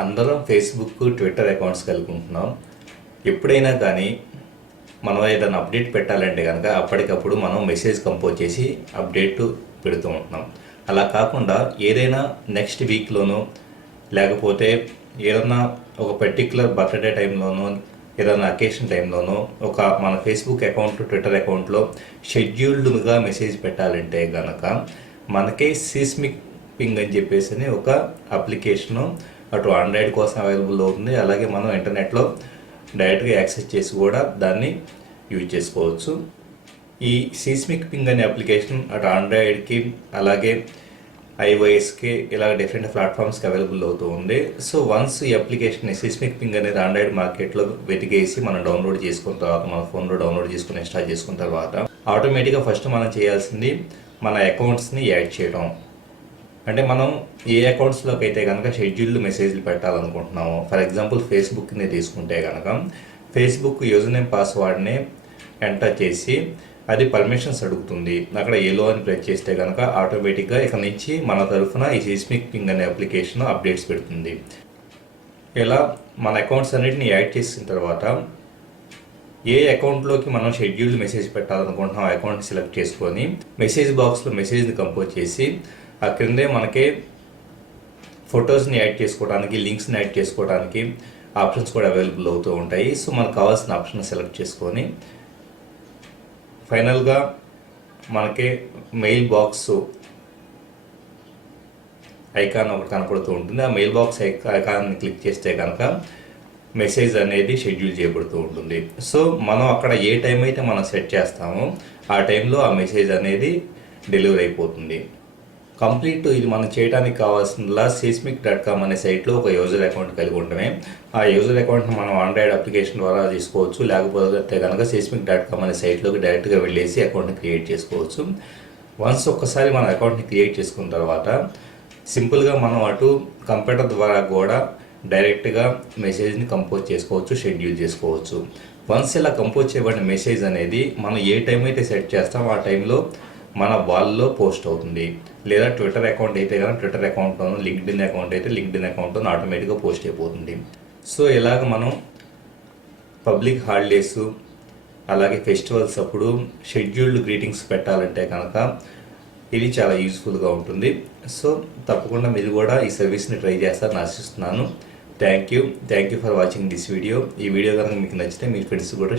అందరం Facebook, Twitter accounts కలిగి ఉంటున్నాం. ఎప్పుడైనా కానీ మనం ఏదైనా అప్డేట్ పెట్టాలంటే కనుక అప్పటికప్పుడు మనం మెసేజ్ కంపోజ్ చేసి అప్డేట్ పెడుతూ ఉంటున్నాం. అలా కాకుండా ఏదైనా నెక్స్ట్ వీక్లోనో లేకపోతే ఏదన్నా ఒక పర్టిక్యులర్ బర్త్డే టైంలోనో ఏదైనా అకేషన్ టైంలోనో ఒక మన ఫేస్బుక్ అకౌంట్, ట్విట్టర్ అకౌంట్లో షెడ్యూల్డ్గా మెసేజ్ పెట్టాలంటే కనుక మనకి సీస్మిక్ పింగ్ అని చెప్పేసి ఒక అప్లికేషను అటు ఆండ్రాయిడ్ కోసం అవైలబుల్ అవుతుంది. అలాగే మనం ఇంటర్నెట్లో డైరెక్ట్గా యాక్సెస్ చేసి కూడా దాన్ని యూజ్ చేసుకోవచ్చు. ఈ సీస్మిక్ పింగ్ అనే అప్లికేషన్ అటు ఆండ్రాయిడ్కి అలాగే ఐఓఎస్కి ఇలా డిఫరెంట్ ప్లాట్ఫామ్స్కి అవైలబుల్ అవుతూ ఉంది. సో వన్స్ ఈ అప్లికేషన్ సీస్మిక్ పింగ్ అనేది ఆండ్రాయిడ్ మార్కెట్లో వెతికేసి మనం డౌన్లోడ్ చేసుకున్న తర్వాత మన ఫోన్లో డౌన్లోడ్ చేసుకుని ఇన్స్టాల్ చేసుకున్న తర్వాత ఆటోమేటిక్గా ఫస్ట్ మనం చేయాల్సింది మన అకౌంట్స్ని యాడ్ చేయడం. అంటే మనం ఏ అకౌంట్స్లోకి అయితే కనుక షెడ్యూల్డ్ మెసేజ్లు పెట్టాలనుకుంటున్నామో, ఫర్ ఎగ్జాంపుల్ ఫేస్బుక్ని తీసుకుంటే కనుక ఫేస్బుక్ యూజర్ నేమ్ పాస్వర్డ్ని ఎంటర్ చేసి అది పర్మిషన్స్ అడుగుతుంది. అక్కడ ఎలో అని ప్రెస్ చేస్తే కనుక ఆటోమేటిక్గా ఇక నుంచి మన తరఫున ఈ సీస్మిక్ పింగ్ అనే అప్లికేషన్ అప్డేట్స్ పెడుతుంది. ఇలా మన అకౌంట్స్ అన్నిటిని యాడ్ చేసిన తర్వాత ఏ అకౌంట్లోకి మనం షెడ్యూల్డ్ మెసేజ్ పెట్టాలనుకుంటున్నాం ఆ అకౌంట్ సెలెక్ట్ చేసుకొని మెసేజ్ బాక్స్లో మెసేజ్ని కంపోజ్ చేసి ఆ క్రిందే మనకి ఫొటోస్ని యాడ్ చేసుకోవడానికి, లింక్స్ని యాడ్ చేసుకోవడానికి ఆప్షన్స్ కూడా అవైలబుల్ అవుతూ ఉంటాయి. సో మనకు కావాల్సిన ఆప్షన్ సెలెక్ట్ చేసుకొని ఫైనల్గా మనకి మెయిల్ బాక్స్ ఐకాన్ ఒకటి కనపడుతూ ఉంటుంది. ఆ మెయిల్ బాక్స్ ఐకాన్ని క్లిక్ చేస్తే కనుక మెసేజ్ అనేది షెడ్యూల్ చేయబడుతూ ఉంటుంది. సో మనం అక్కడ ఏ టైం అయితే మనం సెట్ చేస్తామో ఆ టైంలో ఆ మెసేజ్ అనేది డెలివరీ అయిపోతుంది. కంప్లీట్ ఇది మనం చేయడానికి కావాల్సిందిలా seismic.com అనే సైట్లో ఒక యూజర్ అకౌంట్ కలిగి ఉండమే. ఆ యూజర్ అకౌంట్ని మనం ఆండ్రాయిడ్ అప్లికేషన్ ద్వారా తీసుకోవచ్చు, లేకపోతే కనుక seismic.com అనే సైట్లోకి డైరెక్ట్గా వెళ్ళేసి అకౌంట్ని క్రియేట్ చేసుకోవచ్చు. వన్స్ ఒక్కసారి మన అకౌంట్ని క్రియేట్ చేసుకున్న తర్వాత సింపుల్గా మనం అటు కంప్యూటర్ ద్వారా కూడా డైరెక్ట్గా మెసేజ్ని కంపోజ్ చేసుకోవచ్చు, షెడ్యూల్ చేసుకోవచ్చు. వన్స్ ఇలా కంపోజ్ చేయబడిన మెసేజ్ అనేది మనం ఏ టైం అయితే సెట్ చేస్తామో ఆ టైంలో మన వాల్లో పోస్ట్ అవుతుంది. లేదా ట్విట్టర్ అకౌంట్ అయితే కనుక ట్విట్టర్ అకౌంట్లోనూ, లింక్డ్ఇన్ అకౌంట్ అయితే లింక్డ్ఇన్ అకౌంట్లోనూ ఆటోమేటిక్గా పోస్ట్ అయిపోతుంది. సో ఇలాగ మనం పబ్లిక్ హాలిడేస్ అలాగే ఫెస్టివల్స్ అప్పుడు షెడ్యూల్డ్ గ్రీటింగ్స్ పెట్టాలంటే కనుక ఇది చాలా యూస్ఫుల్గా ఉంటుంది. సో తప్పకుండా మీరు కూడా ఈ సర్వీస్ని ట్రై చేస్తారని ఆశిస్తున్నాను. Thank you for watching this video. ఈ వీడియో కనుక మీకు నచ్చితే మీ ఫ్రెండ్స్ కూడా